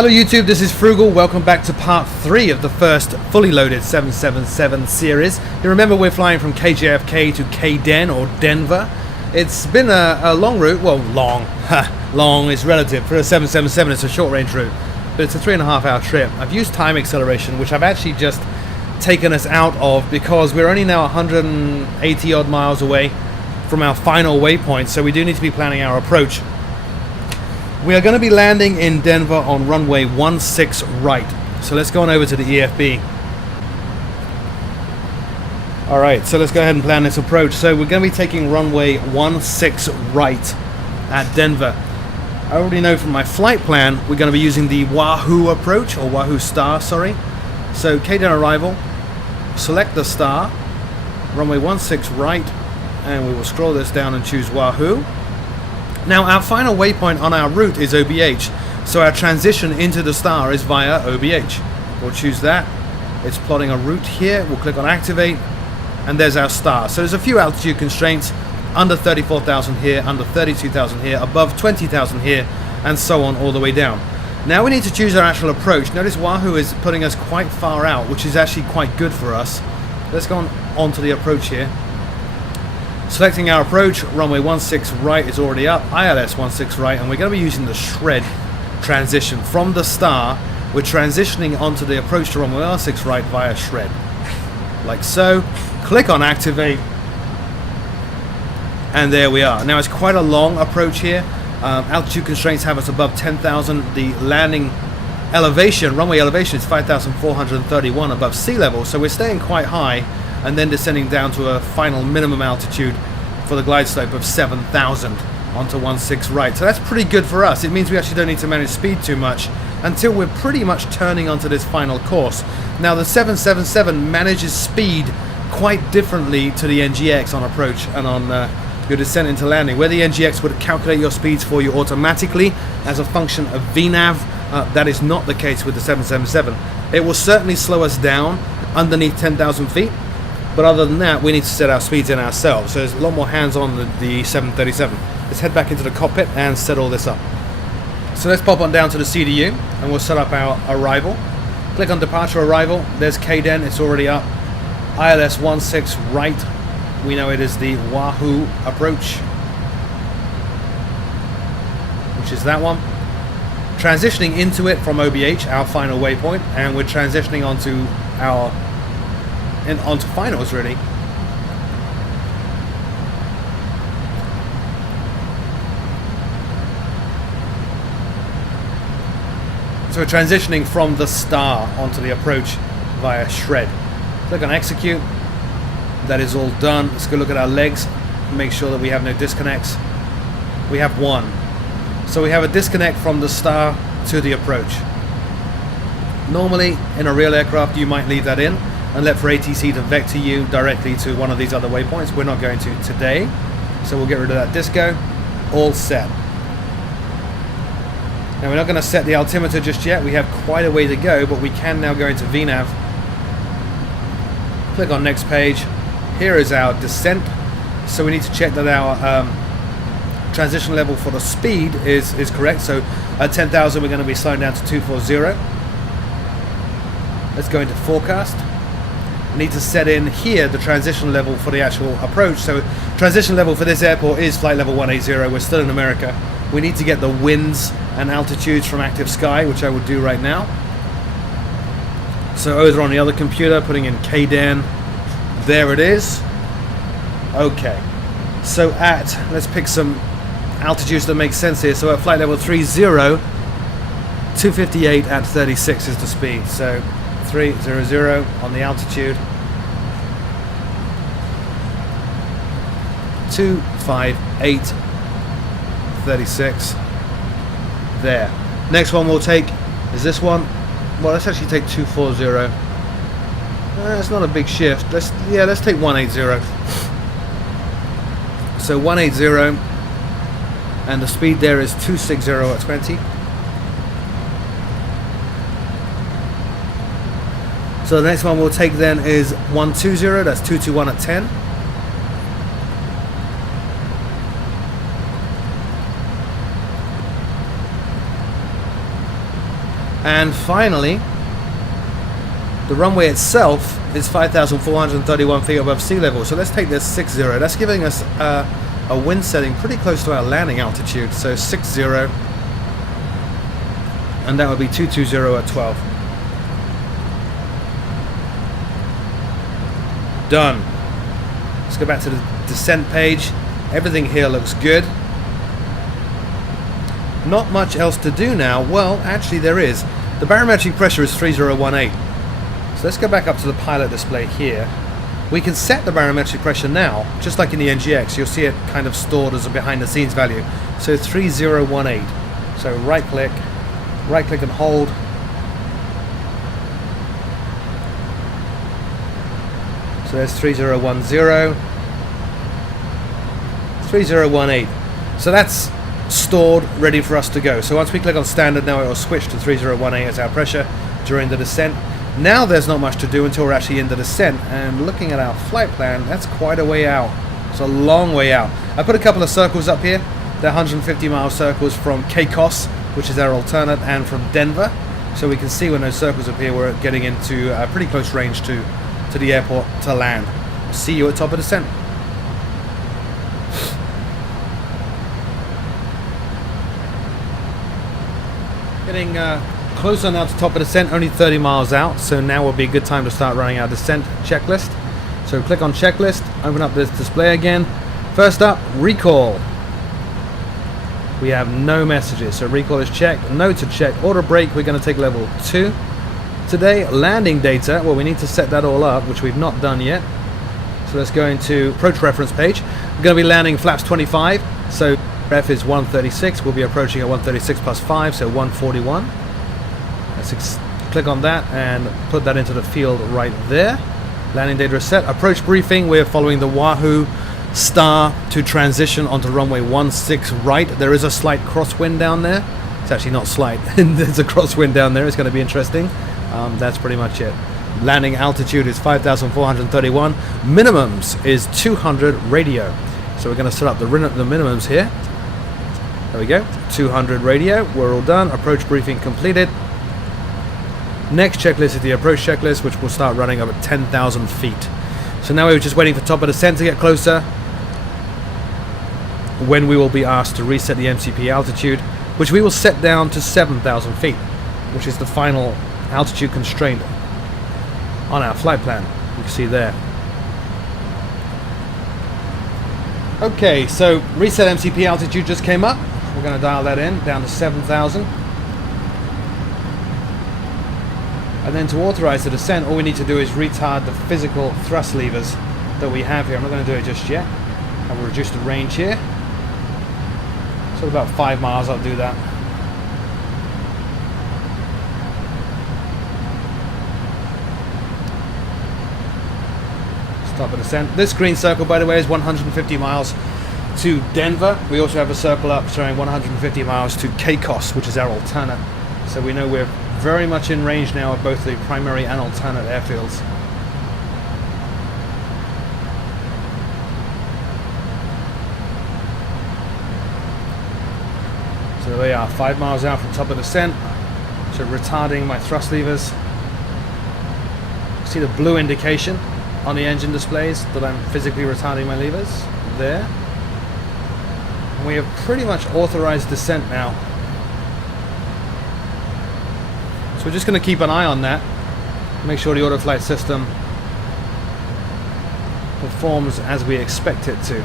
Hello YouTube, this is Frugal. Welcome back to part 3 of the first fully loaded 777 series. You remember we're flying from KJFK to KDen or Denver. It's been a long route. Well, long is relative. For a 777 it's a short range route, but it's a 3.5 hour trip. I've used time acceleration, which I've actually just taken us out of because we're only now 180 odd miles away from our final waypoint, so we do need to be planning our approach. We are going to be landing in Denver on runway 16 right. So let's go on over to the EFB. Alright, so let's go ahead and plan this approach. So we're going to be taking runway 16 right at Denver. I already know from my flight plan we're going to be using the Wahoo approach, or Wahoo Star, sorry. So KDen arrival, select the star, runway 16 right, and we will scroll this down and choose Wahoo. Now our final waypoint on our route is OBH, so our transition into the star is via OBH. We'll choose that. It's plotting a route here. We'll click on activate, and there's our star. So there's a few altitude constraints, under 34,000 here, under 32,000 here, above 20,000 here, and so on all the way down. Now we need to choose our actual approach. Notice Wahoo is putting us quite far out, which is actually quite good for us. Let's go on to the approach here. Selecting our approach, runway 16 right is already up, ILS 16 right, and we're going to be using the shred transition. From the star, we're transitioning onto the approach to runway 16 right via shred. Like so. Click on activate, and there we are. Now it's quite a long approach here. Altitude constraints have us above 10,000. The landing elevation, runway elevation, is 5,431 above sea level, so we're staying quite high and then descending down to a final minimum altitude for the glide slope of 7,000 onto 16 right. So that's pretty good for us. It means we actually don't need to manage speed too much until we're pretty much turning onto this final course. Now the 777 manages speed quite differently to the NGX on approach and on your descent into landing, where the NGX would calculate your speeds for you automatically as a function of VNAV. That is not the case with the 777. It will certainly slow us down underneath 10,000 feet, but other than that we need to set our speeds in ourselves, so there's a lot more hands-on than the 737. Let's head back into the cockpit and set all this up. So let's pop on down to the CDU and we'll set up our arrival. Click on departure arrival. There's KDen, it's already up. ILS 16 right, we know it is the Wahoo approach, which is that one. Transitioning into it from OBH, our final waypoint, and we're transitioning onto onto finals really. So we're transitioning from the star onto the approach via shred. Click on execute. That is all done. Let's go look at our legs, make sure that we have no disconnects. We have one. So we have a disconnect from the star to the approach. Normally in a real aircraft you might leave that in and let for ATC to vector you directly to one of these other waypoints. We're not going to today, so we'll get rid of that disco. All set. Now we're not going to set the altimeter just yet. We have quite a way to go, but we can now go into VNAV. Click on next page. Here is our descent. So we need to check that our transition level for the speed is correct. So at 10,000 we're going to be slowing down to 240. Let's go into forecast. We need to set in here the transition level for the actual approach. So transition level for this airport is flight level 180. We're still in America. We need to get the winds and altitudes from active sky, which I will do right now. So over on the other computer, putting in KDen. There it is. Okay. So let's pick some altitudes that make sense here. So at flight level 30, 258 at 36 is the speed. So 300 on the altitude. 258, 36. There. Next one we'll take is this one. Well, let's actually take 240. It's not a big shift. Let's take 180. So 180, and the speed there is 260 at 20. So the next one we'll take then is 120. That's 221 at 10. And finally, the runway itself is 5,431 feet above sea level. So let's take this 60. That's giving us a wind setting pretty close to our landing altitude. So 60, and that would be 220 at 12. Done. Let's go back to the descent page. Everything here looks good. Not much else to do now. Well, actually there is. The barometric pressure is 3018. So let's go back up to the pilot display here. We can set the barometric pressure now, just like in the NGX. You'll see it kind of stored as a behind the scenes value. So 3018. So right click and hold. So there's 3010, 3018. So that's stored, ready for us to go. So once we click on standard now, it will switch to 3018 as our pressure during the descent. Now there's not much to do until we're actually in the descent, and looking at our flight plan, that's quite a way out. It's a long way out. I put a couple of circles up here. They're 150-mile circles from Caicos, which is our alternate, and from Denver. So we can see when those circles appear, we're getting into a pretty close range to the airport to land. See you at top of descent. Getting closer now to top of descent, only 30 miles out, so now will be a good time to start running our descent checklist. So click on checklist, open up this display again. First up, recall. We have no messages, so recall is checked. No to check. Auto brake, we're going to take level 2. Today, landing data, well, we need to set that all up, which we've not done yet. So let's go into approach reference page. We're going to be landing flaps 25, so F is 136. We'll be approaching at 136 plus 5, so 141. Let's click on that and put that into the field right there. Landing data is set. Approach briefing, we're following the Wahoo star to transition onto runway 16 right. There is a slight crosswind down there. It's actually not slight. There's a crosswind down there. It's going to be interesting. That's pretty much it. Landing altitude is 5,431. Minimums is 200 radio. So we're going to set up the minimums here. There we go. 200 radio. We're all done. Approach briefing completed. Next checklist is the approach checklist, which will start running up at 10,000 feet. So now we're just waiting for top of descent to get closer, when we will be asked to reset the MCP altitude, which we will set down to 7,000 feet, which is the final altitude constraint on our flight plan. You can see there. Okay, so reset MCP altitude just came up. We're going to dial that in down to 7,000. And then to authorize the descent, all we need to do is retard the physical thrust levers that we have here. I'm not going to do it just yet. I will reduce the range here. So about 5 miles I'll do that. Stop the descent. This green circle, by the way, is 150 miles to Denver. We also have a circle up showing 150 miles to Caicos, which is our alternate. So we know we're very much in range now of both the primary and alternate airfields. So they are 5 miles out from top of descent. So retarding my thrust levers. See the blue indication on the engine displays that I'm physically retarding my levers there. And we have pretty much authorized descent now. So we're just going to keep an eye on that, make sure the autoflight system performs as we expect it to.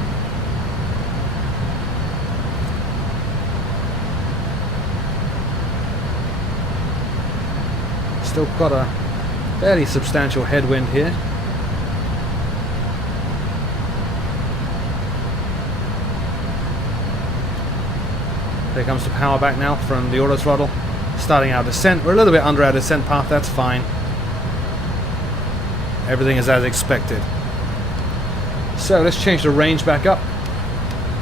Still got a fairly substantial headwind here. There comes the power back now from the auto throttle. Starting our descent. We're a little bit under our descent path, that's fine. Everything is as expected. So let's change the range back up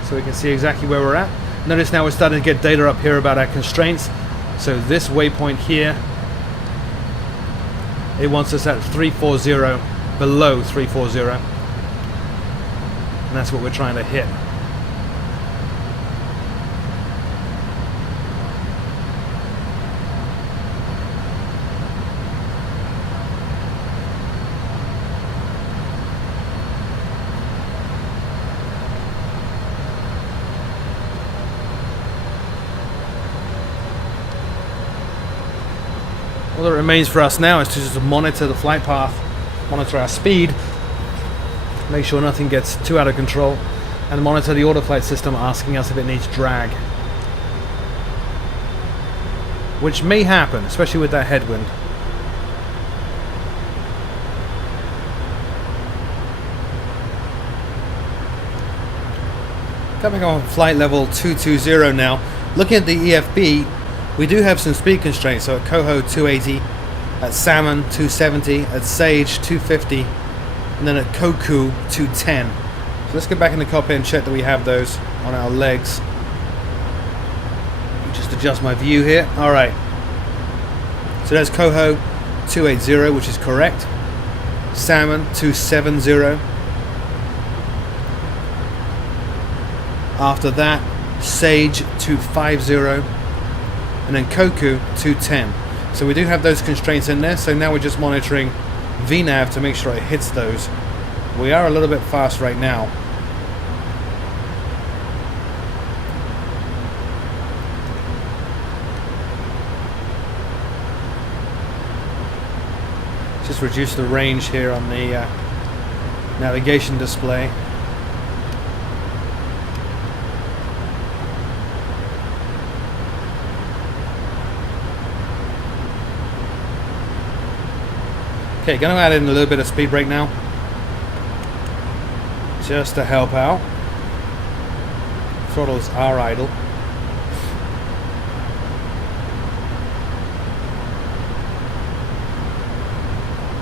so we can see exactly where we're at. Notice now we're starting to get data up here about our constraints. So this waypoint here, it wants us at 340, below 340. And that's what we're trying to hit. All that remains for us now is to just monitor the flight path, monitor our speed, make sure nothing gets too out of control, and monitor the autoflight system asking us if it needs drag. Which may happen, especially with that headwind. Coming on flight level 220 now. Looking at the EFB, we do have some speed constraints. So at Coho 280, at Salmon 270, at Sage 250, and then at Koku 210. So let's get back in the cockpit and check that we have those on our legs. Just adjust my view here. Alright. So there's Coho 280, which is correct. Salmon 270. After that, Sage 250. And then Koku 210. So we do have those constraints in there. So now we're just monitoring VNAV to make sure it hits those. We are a little bit fast right now. Just reduce the range here on the navigation display. Okay, going to add in a little bit of speed brake now, just to help out. Throttles are idle.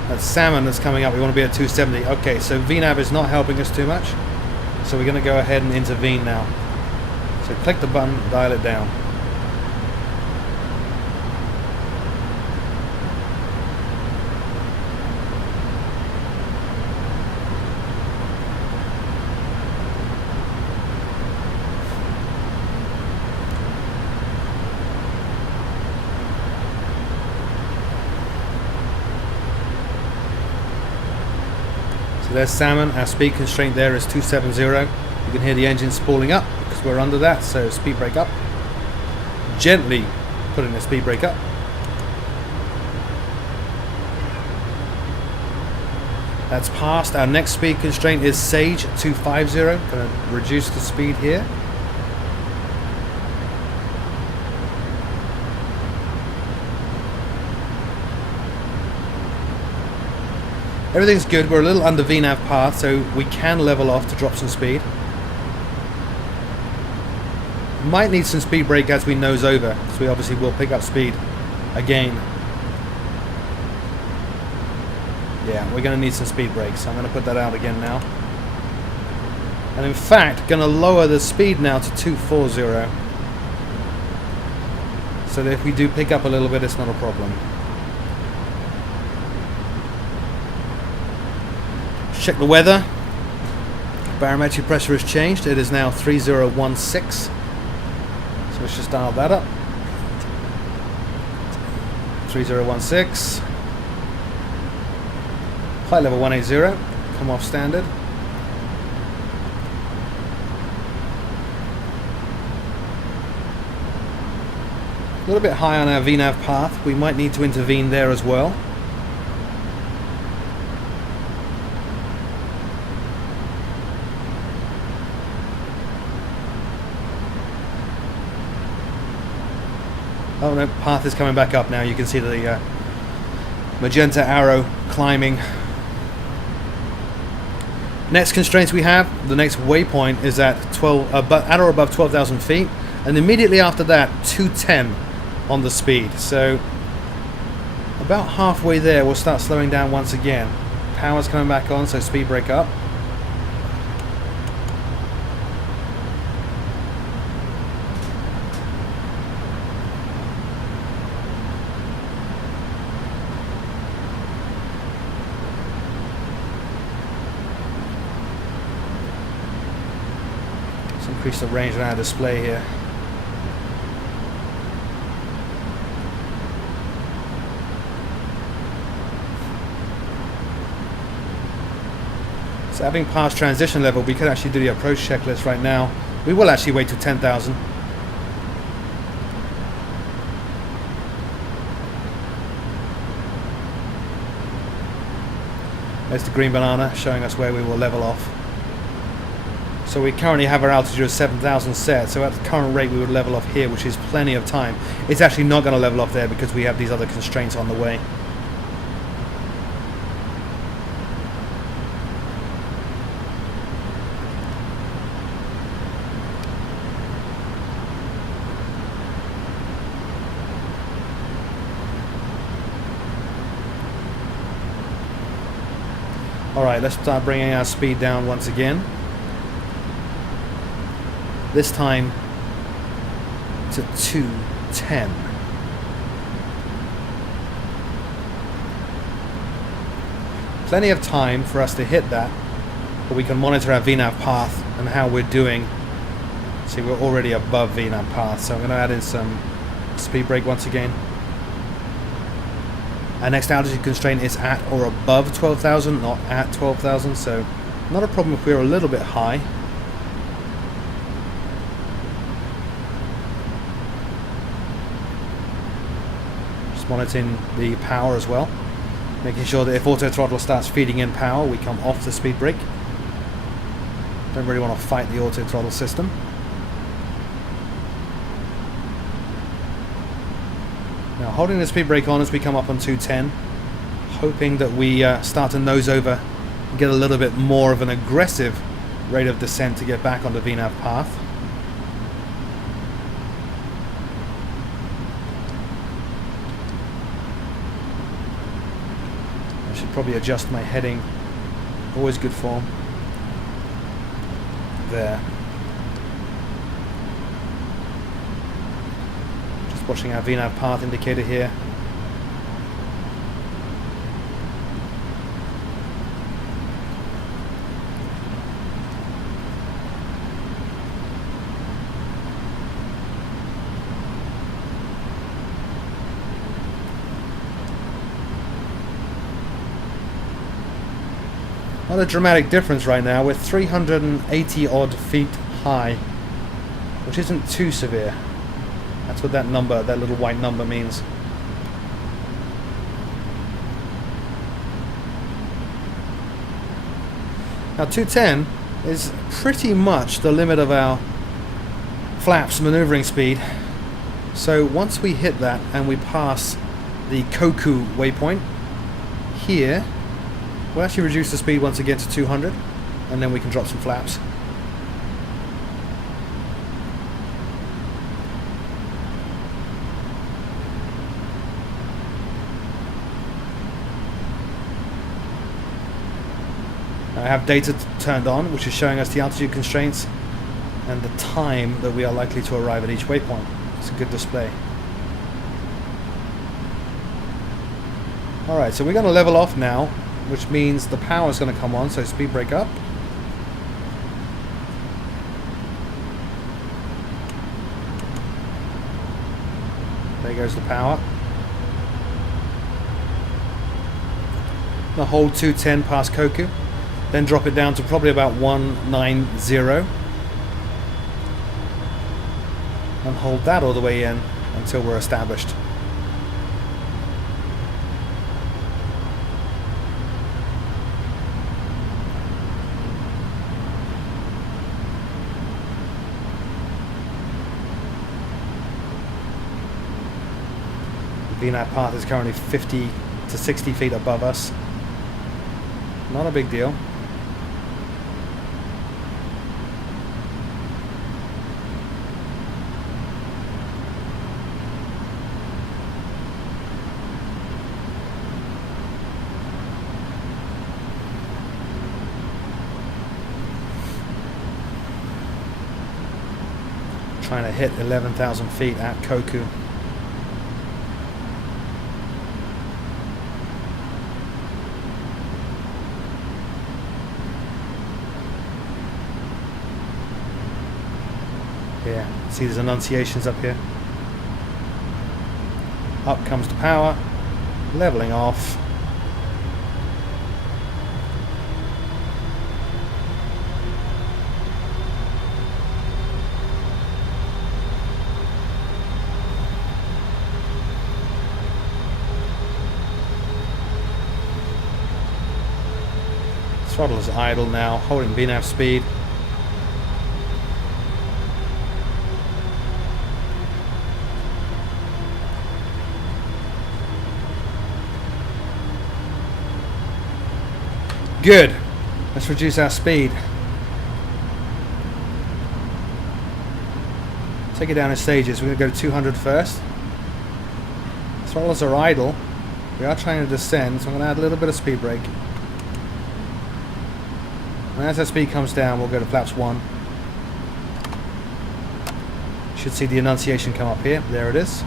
That Salmon that's coming up, we want to be at 270. Okay, so VNAV is not helping us too much, so we're going to go ahead and intervene now. So click the button, dial it down. So there's Salmon. Our speed constraint there is 270. You can hear the engine spooling up because we're under that, so speed brake up. Gently putting the speed brake up. That's passed. Our next speed constraint is Sage 250. Going to reduce the speed here. Everything's good. We're a little under VNAV path, so we can level off to drop some speed. Might need some speed brake as we nose over, because we obviously will pick up speed again. Yeah, we're going to need some speed brakes. I'm going to put that out again now. And in fact, going to lower the speed now to 240. So that if we do pick up a little bit, it's not a problem. Check the weather. Barometric pressure has changed. It is now 3016. So let's just dial that up. 3016. Flight level 180. Come off standard. A little bit high on our VNAV path. We might need to intervene there as well. Oh no, path is coming back up now. You can see the magenta arrow climbing. Next constraints we have, the next waypoint is at at or above 12,000 feet, and immediately after that 210 on the speed. So about halfway there we'll start slowing down once again. Power's coming back on, so speed brake up. Increase the range on our display here. So having passed transition level, we could actually do the approach checklist right now. We will actually wait to 10,000. There's the green banana showing us where we will level off. So we currently have our altitude of 7,000 set, so at the current rate we would level off here, which is plenty of time. It's actually not going to level off there because we have these other constraints on the way. Alright, let's start bringing our speed down once again. This time to 210. Plenty of time for us to hit that, but we can monitor our VNAV path and how we're doing. See, we're already above VNAV path, so I'm going to add in some speed brake once again. Our next altitude constraint is at or above 12,000, not at 12,000, so not a problem if we're a little bit high. Monitoring the power as well, making sure that if auto throttle starts feeding in power, we come off the speed brake. Don't really want to fight the auto throttle system. Now holding the speed brake on as we come up on 210, hoping that we start to nose over and get a little bit more of an aggressive rate of descent to get back on the VNAV path. Probably adjust my heading. Always good form. There. Just watching our VNAV path indicator here. Not a dramatic difference right now. We're 380 odd feet high, which isn't too severe. That's what that number, that little white number means. Now 210 is pretty much the limit of our flaps maneuvering speed. So once we hit that and we pass the Koku waypoint here, we'll actually reduce the speed once again to 200, and then we can drop some flaps. Now I have data turned on, which is showing us the altitude constraints and the time that we are likely to arrive at each waypoint. It's a good display. Alright, so we're going to level off now, which means the power is going to come on, so speed brake up. There goes the power. Now hold 210 past Koku, then drop it down to probably about 190, and hold that all the way in until we're established. VNAV path is currently 50 to 60 feet above us. Not a big deal. Trying to hit 11,000 feet at Koku. Here, see there's annunciations up here. Up comes the power, leveling off. Throttle is idle now, holding VNAV speed. Good. Let's reduce our speed. Take it down in stages. We're going to go to 200 first. Throttles are idle. We are trying to descend, so I'm going to add a little bit of speed brake. And as that speed comes down, we'll go to flaps 1. Should see the enunciation come up here. There it is.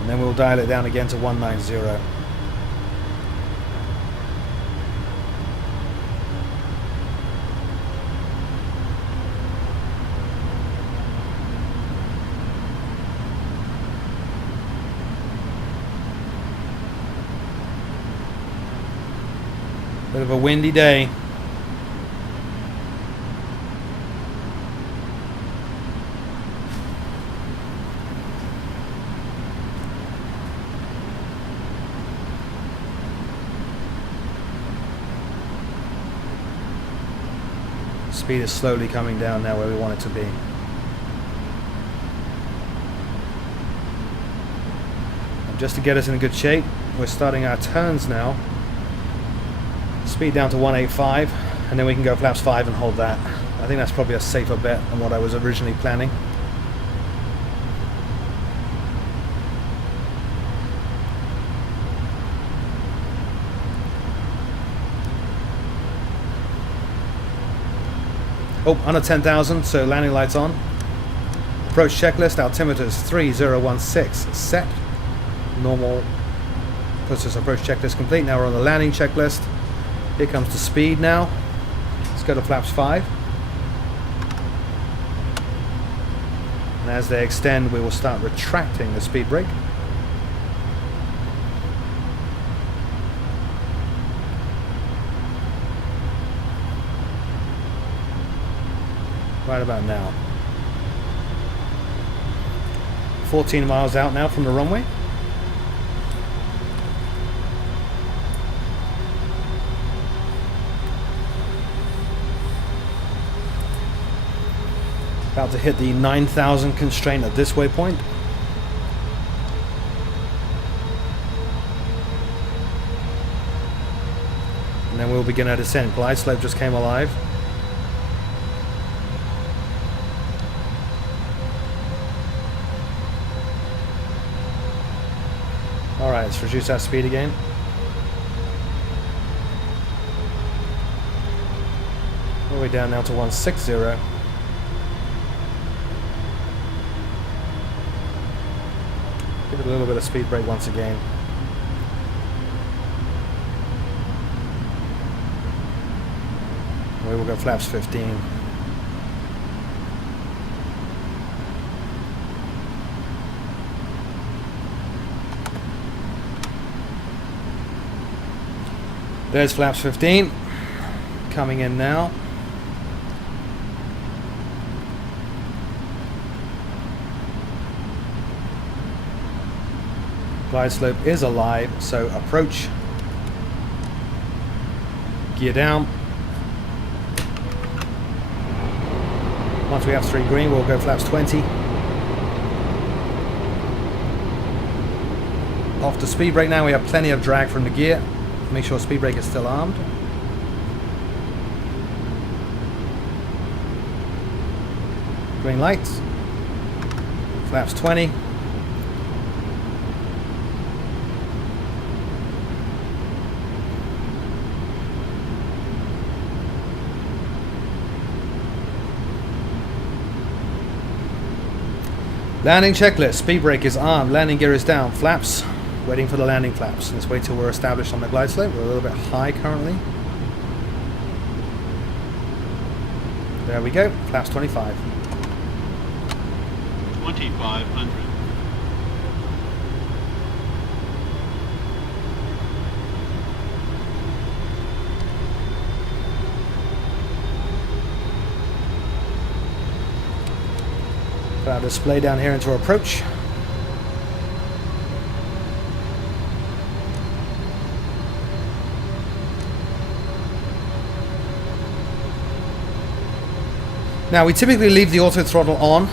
And then we'll dial it down again to 190. Bit of a windy day. Speed is slowly coming down now where we want it to be. And just to get us in a good shape, we're starting our turns now. Speed down to 185, and then we can go flaps 5 and hold that. I think that's probably a safer bet than what I was originally planning. Oh, under 10,000, so landing lights on. Approach checklist, altimeters 3016 set. Normal puts us approach checklist complete. Now we're on the landing checklist. Here comes the speed now. Let's go to flaps 5. And as they extend, we will start retracting the speed brake. Right about now. 14 miles out now from the runway. About to hit the 9,000 constraint at this waypoint. And then we'll begin our descent. Glide slope just came alive. Alright, let's reduce our speed again. All the way down now to 160. Give it a little bit of speed brake once again. We will go flaps 15. There's flaps 15 coming in now. Glide slope is alive, so approach, gear down. Once we have 3 green, we'll go flaps 20. Off the speed brake now, we have plenty of drag from the gear. Make sure speed brake is still armed. Green lights. Flaps 20. Landing checklist. Speed brake is armed. Landing gear is down. Flaps. Waiting for the landing flaps. Let's wait till we're established on the glide slope. We're a little bit high currently. There we go. Flaps 25. 2,500. Put our display down here into approach. Now we typically leave the auto throttle on,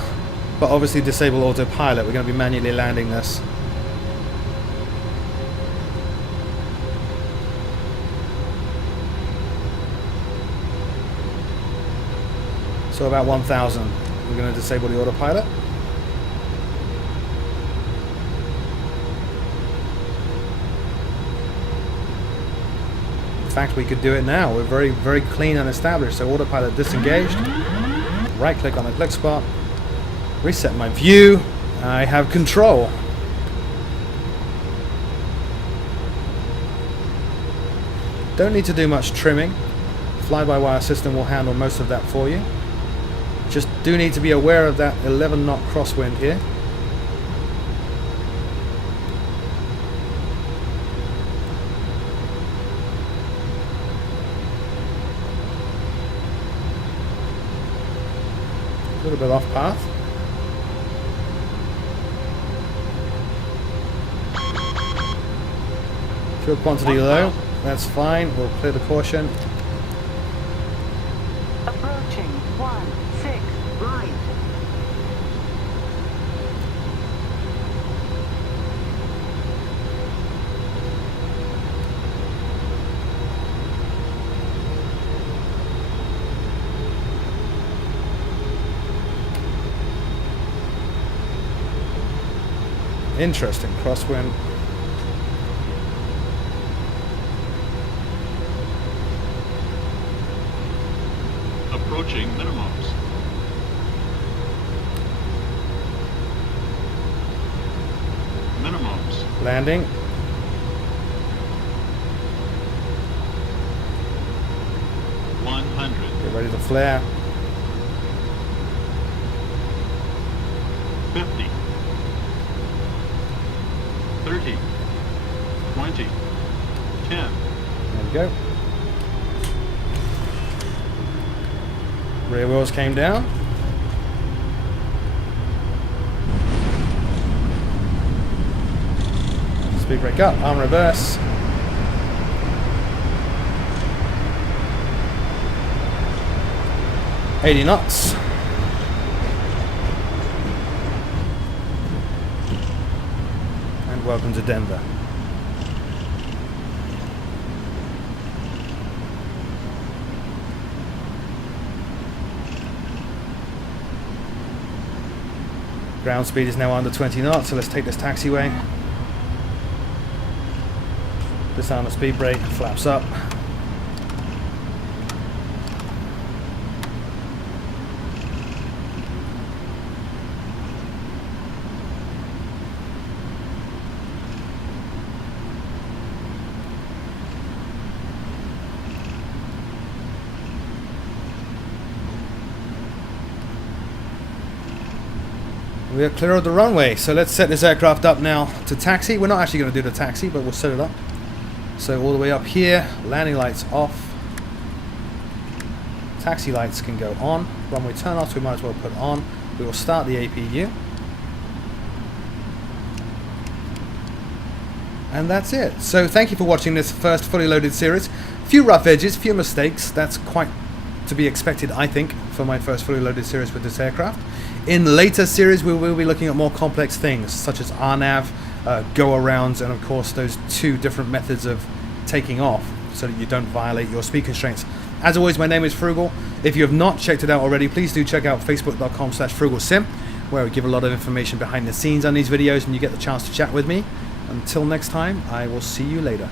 but obviously disable autopilot. We're going to be manually landing this. So about 1,000. We're going to disable the autopilot. In fact, we could do it now. We're very, very clean and established. So autopilot disengaged. Right click on the click spot. Reset my view. I have control. Don't need to do much trimming. Fly-by-wire system will handle most of that for you. Just do need to be aware of that 11 knot crosswind here. A little bit off path. Fuel quantity low. That's fine. We'll clear the caution. Approaching 16 right. Interesting crosswind. Approaching minimums. Minimums. Landing. Get ready to flare. 50. 30. 20. 10. There we go. Rear wheels came down. Speed brake up, arm reverse. $80 knots. And welcome to Denver. Ground speed is now under 20 knots, so let's take this taxiway. Disarm the speed brake, flaps up. We are clear of the runway, so let's set this aircraft up now to taxi. We're not actually going to do the taxi, but we'll set it up. So all the way up here, landing lights off. Taxi lights can go on. Runway turn offs we might as well put on. We will start the APU. And that's it. So thank you for watching this first fully loaded series. Few rough edges, few mistakes. That's quite to be expected, I think, for my first fully loaded series with this aircraft. In later series, we will be looking at more complex things, such as RNAV, go-arounds, and of course those two different methods of taking off, so that you don't violate your speed constraints. As always, my name is Frugal. If you have not checked it out already, please do check out facebook.com/frugalsim, where we give a lot of information behind the scenes on these videos, and you get the chance to chat with me. Until next time, I will see you later.